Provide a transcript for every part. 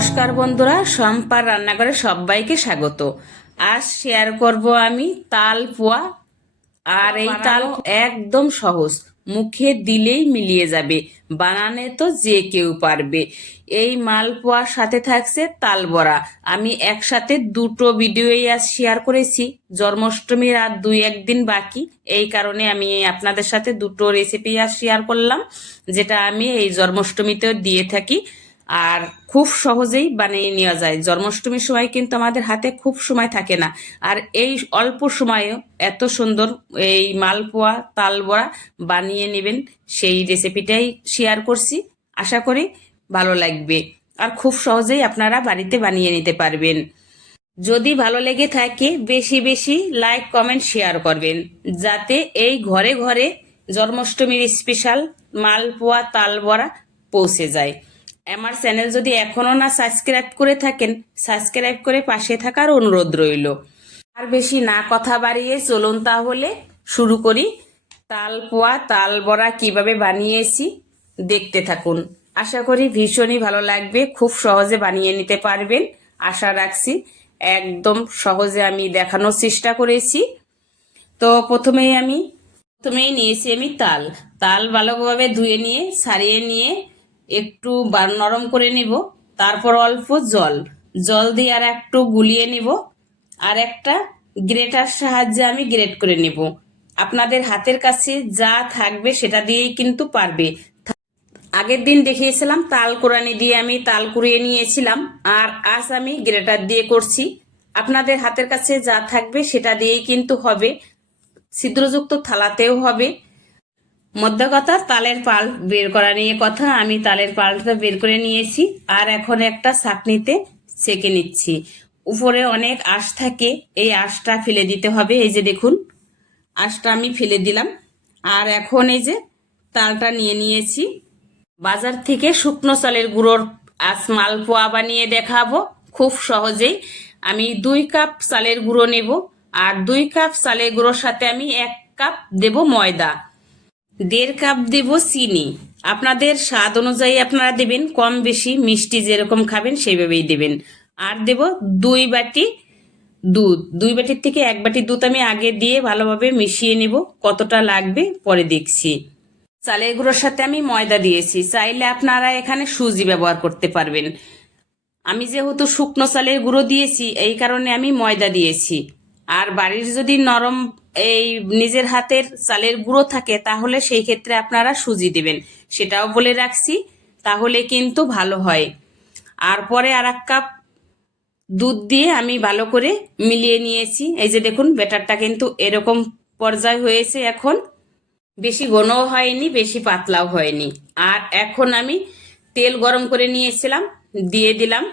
নমস্কার বন্ধুরা সম্পার রান্নাঘরে সবাইকে স্বাগত। আজ শেয়ার করব আমি তাল পোয়া। আর এই তাল একদম সহজ মুখে দিলেই মিলিয়ে যাবে বানানে তো যে কেউ পারবে। এই মালপোয়ার সাথে থাকছে তাল বড়া। আমি একসাথে দুটো ভিডিওই আজ শেয়ার করেছি জন্মাষ্টমীর আর দুই একদিন বাকি। এই কারণে আমি আপনাদের সাথে দুটো রেসিপি আজ শেয়ার করলাম যেটা আমি এই জন্মাষ্টমীতেও দিয়ে থাকি। আর খুব সহজেই বানিয়ে নেওয়া যায়। জন্মাষ্টমীর সময় কিন্তু আমাদের হাতে খুব সময় থাকে না। আর এই অল্প সময়েও এত সুন্দর এই মালপোয়া তালবড়া বানিয়ে নেবেন, সেই রেসিপিটাই শেয়ার করছি। আশা করি ভালো লাগবে। আর খুব সহজেই আপনারা বাড়িতে বানিয়ে নিতে পারবেন। যদি ভালো লেগে থাকে, বেশি বেশি লাইক কমেন্ট শেয়ার করবেন। যাতে এই ঘরে ঘরে জন্মাষ্টমীর স্পেশাল মালপোয়া তালবড়া পৌঁছে যায়। আমার চ্যানেল যদি এখনও না সাবস্ক্রাইব করে থাকেন, সাবস্ক্রাইব করে পাশে থাকার অনুরোধ রইল। আর বেশি না কথা বাড়িয়ে চলুন তাহলে শুরু করি। তাল পোয়া, তাল বড়া কীভাবে বানিয়েছি দেখতে থাকুন। আশা করি ভীষণই ভালো লাগবে, খুব সহজে বানিয়ে নিতে পারবেন। আশা রাখছি একদম সহজে আমি দেখানোর চেষ্টা করেছি। তো প্রথমেই আমি, প্রথমেই নিয়েছি আমি তাল। তাল ভালোভাবে ধুয়ে নিয়ে, সারিয়ে নিয়ে একটু নরম করে নিব, তারপর অল্প জল। জল দিয়ে আর একটু গুলিয়ে নিব, আর একটা গ্রেটার সাহায্যে আমি গ্রেট করে নেব। আপনাদের হাতের কাছে যা থাকবে সেটা দিয়েই কিন্তু পারবে। আগের দিন দেখিয়েছিলাম, তাল কোরানি দিয়ে আমি তাল কুড়িয়ে নিয়েছিলাম, আর আজ আমি গ্রেটার দিয়ে করছি। আপনাদের হাতের কাছে যা থাকবে সেটা দিয়েই কিন্তু হবে। ছিদ্রযুক্ত থালাতেও হবে। মধ্য কথা, তালের পাল বের করা নিয়ে কথা, আমি তালের পালটা বের করে নিয়েছি, আর এখন একটা ছাকনিতে সেকে নিচ্ছি। উপরে অনেক আঁশ থাকে, এই আঁশটা ফেলে দিতে হবে, এই যে দেখুন, আঁশটা আমি ফেলে দিলাম। আর এখন এই যে তালটা নিয়ে নিয়েছি। বাজার থেকে শুকনো চালের গুঁড়োর আজ মালপোয়া বানিয়ে দেখাবো, খুব সহজেই। আমি দুই কাপ চালের গুঁড়ো নেব, আর দুই কাপ চালের গুঁড়োর সাথে আমি এক কাপ দেব ময়দা। দেড় কাপ দেব চিনি। আপনাদের স্বাদ অনুযায়ী আপনারা দেবেন, কম বেশি মিষ্টি যেরকম খাবেন সেইভাবেই দেবেন। আর দেব দুই বাটি দুধ। দুই বাটির থেকে এক বাটি দুধ আমি আগে দিয়ে ভালোভাবে মিশিয়ে নেব, কতটা লাগবে পরে দেখছি। চালের গুঁড়োর সাথে আমি ময়দা দিয়েছি, চাইলে আপনারা এখানে সুজি ব্যবহার করতে পারবেন। আমি যেহেতু শুকনো চালের গুঁড়ো দিয়েছি, এই কারণে আমি ময়দা দিয়েছি। আর বাড়ির যদি নরম এই নিজের হাতের চালের গুঁড়ো থাকে, তাহলে সেই ক্ষেত্রে আপনারা সুজি দেবেন। সেটাও বলে রাখছি, তাহলে কিন্তু ভালো হয়। আর পরে আর এক কাপ দুধ দিয়ে আমি ভালো করে মিলিয়ে নিয়েছি। এই যে দেখুন, ব্যাটারটা কিন্তু এরকম পর্যায় হয়েছে এখন। বেশি ঘনও হয়নি, বেশি পাতলাও হয়নি। আর এখন আমি তেল গরম করে নিয়েছিলাম, দিয়ে দিলাম।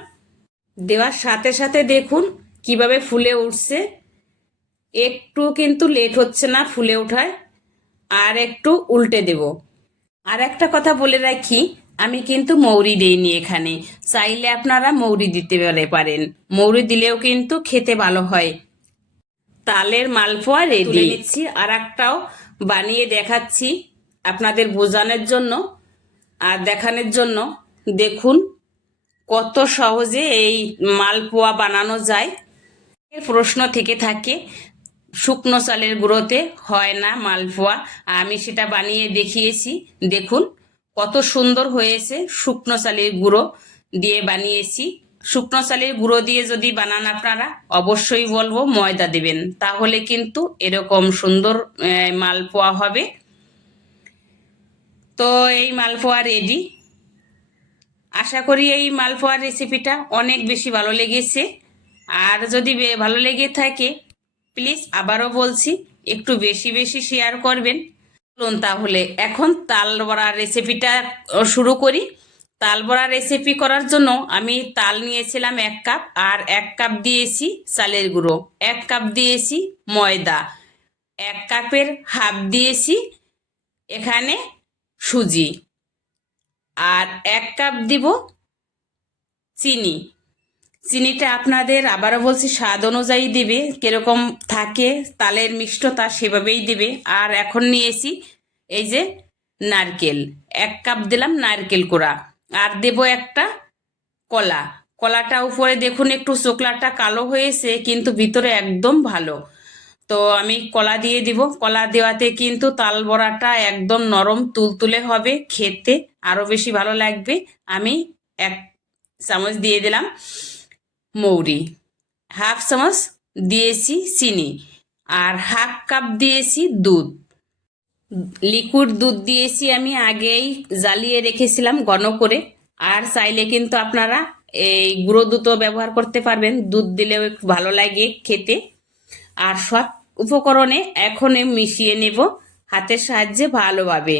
দেওয়ার সাথে সাথে দেখুন, কীভাবে ফুলে উঠছে। একটু কিন্তু লেট হচ্ছে না, ফুলে ওঠায়। আর একটু উল্টে দেব। আর একটা কথা বলে রাখি, আমি কিন্তু মৌরি দেইনি এখানে। চাইলে আপনারা মৌরি দিতে পারে- পারেন। মৌরি দিলেও কিন্তু খেতে ভালো হয়। তালের মালপোয়া রেডি নিচ্ছি আর একটাও বানিয়ে দেখাচ্ছি আপনাদের বোঝানোর জন্য আর দেখানোর জন্য। দেখুন কত সহজে এই মালপোয়া বানানো যায়। প্রশ্ন থেকে থাকে শুকনো চালের গুঁড়োতে হয় না মালপোয়া। আমি সেটা বানিয়ে দেখিয়েছি। দেখুন, কত সুন্দর হয়েছে শুকনো চালের গুঁড়ো দিয়ে বানিয়েছি। শুকনো চালের গুঁড়ো দিয়ে যদি বানান আপনারা, অবশ্যই বলব ময়দা দেবেন। তাহলে কিন্তু এরকম সুন্দর মালপোয়া হবে। তো এই মালপোয়া রেডি আশা করি এই মালপোয়ার রেসিপিটা অনেক বেশি ভালো লেগেছে। আর যদি ভালো লেগে থাকে প্লিজ আবারও বলছি, একটু বেশি বেশি শেয়ার করবেন। চলুন তাহলে, এখন তাল বড়া রেসিপিটা শুরু করি। তাল বড়া রেসিপি করার জন্য আমি তাল নিয়েছিলাম এক কাপ, আর এক কাপ দিয়েছি চালের গুঁড়ো, এক কাপ দিয়েছি ময়দা, এক কাপের হাফ দিয়েছি এখানে সুজি, আর এক কাপ দিব চিনি। চিনিটা আপনাদের আবারও বলছি, স্বাদ অনুযায়ী দিবে, কীরকম থাকে, তালের মিষ্টতা সেভাবেই দিবে। আর এখন নিয়েছি এই যে নারকেল, এক কাপ দিলাম নারকেল কোড়া। আর দেব একটা কলা। কলাটা উপরে দেখুন, একটু চোকলাটা কালো হয়েছে, কিন্তু ভিতরে একদম ভালো। তো আমি কলা দিয়ে দিব। কলা দেওয়াতে কিন্তু তাল বড়াটা একদম নরম তুলতুলে হবে, খেতে আরও বেশি ভালো লাগবে। আমি এক চামচ দিয়ে দিলাম। মৌরি। হাফ চামচ দিয়েছি চিনি আর হাফ কাপ দিয়েছি দুধ। লিকুইড দুধ দিয়েছি আমি আগেই জ্বালিয়ে রেখেছিলাম ঘন করে। আর চাইলে কিন্তু আপনারা এই গুঁড়ো দুধও ব্যবহার করতে পারবেন। দুধ দিলেও একটু ভালো লাগে খেতে। আর সব উপকরণে এখন মিশিয়ে নেব হাতের সাহায্যে ভালোভাবে।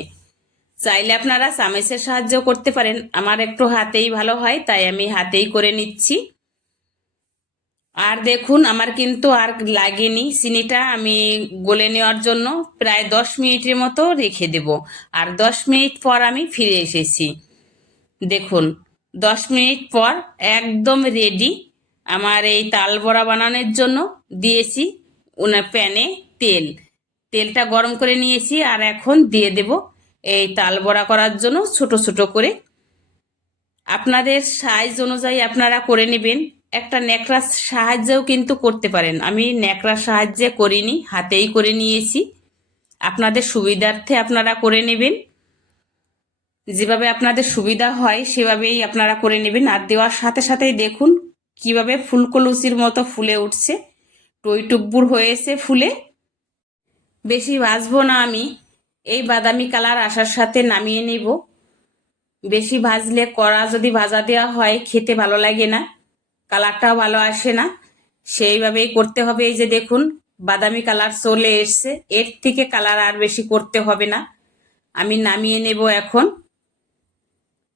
চাইলে আপনারা চামচের সাহায্য করতে পারেন। আমার একটু হাতেই ভালো হয়, তাই আমি হাতেই করে নিচ্ছি। আর দেখুন, আমার কিন্তু আর লাগেনি। চিনিটা আমি গলে নেওয়ার জন্য প্রায় দশ মিনিটের মতো রেখে দেব। আর দশ মিনিট পর আমি ফিরে এসেছি। দেখুন, দশ মিনিট পর একদম রেডি আমার এই তাল বড়া বানানোর জন্য দিয়েছি উনা প্যানে তেল। তেলটা গরম করে নিয়েছি আর এখন দিয়ে দেব এই তাল বড়া করার জন্য ছোট ছোট করে। আপনাদের সাইজ অনুযায়ী আপনারা করে নেবেন। একটা ন্যাকড়ার সাহায্যেও কিন্তু করতে পারেন। আমি ন্যাকড়ার সাহায্যে করিনি, হাতেই করে নিয়েছি। আপনাদের সুবিধার্থে আপনারা করে নেবেন। যেভাবে আপনাদের সুবিধা হয়, সেভাবেই আপনারা করে নেবেন। আর দেওয়ার সাথে সাথেই দেখুন কীভাবে ফুলকলুচির মতো ফুলে উঠছে। টইটুকবুর হয়েছে ফুলে। বেশি ভাজবো না আমি। এই বাদামি কালার আসার সাথে নামিয়ে নেব। বেশি ভাজলে কড়া যদি ভাজা দেওয়া হয়, খেতে ভালো লাগে না। কালারটাও ভালো আসে না। সেইভাবেই করতে হবে। এই যে দেখুন, বাদামি কালার চলে এসছে। এর থেকে কালার আর বেশি করতে হবে না। আমি নামিয়ে নেব এখন।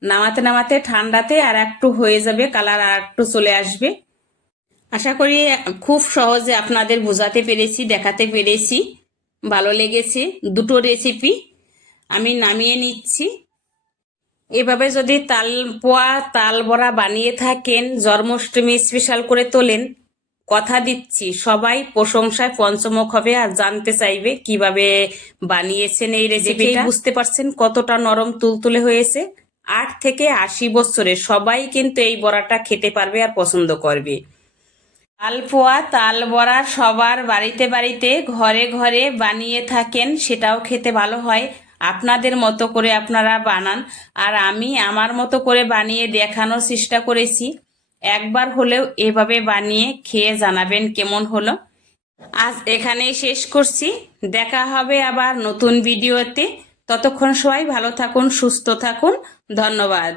নামাতে নামাতে ঠান্ডাতে আর একটু হয়ে যাবে, কালার আর একটু চলে আসবে। আশা করি খুব সহজে আপনাদের বোঝাতে পেরেছি, দেখাতে পেরেছি। ভালো লেগেছে। দুটো রেসিপি আমি নামিয়ে নিচ্ছি। এভাবে যদি তাল পোয়া তাল বড়া বানিয়ে থাকেন জন্মাষ্টমী স্পেশাল করে তোলেন কথা দিচ্ছি সবাই প্রশংসায় পঞ্চমুখ হবে আর জানতে চাইবে কীভাবে বানিয়েছেন এই রেসিপিটা বুঝতে পারছেন কতটা নরম তুলতুলে হয়েছে। আট থেকে আশি বছরে সবাই কিন্তু এই বড়াটা খেতে পারবে আর পছন্দ করবে। তাল পোয়া তাল বড়া সবার বাড়িতে বাড়িতে ঘরে ঘরে বানিয়ে থাকেন সেটাও খেতে ভালো হয়। আপনাদের মতো করে আপনারা বানান। আর আমি আমার মতো করে বানিয়ে দেখানোর চেষ্টা করেছি। একবার হলেও এভাবে বানিয়ে খেয়ে জানাবেন কেমন হলো। আজ এখানেই শেষ করছি। দেখা হবে আবার নতুন ভিডিওতে। ততক্ষণ সবাই ভালো থাকুন, সুস্থ থাকুন। ধন্যবাদ।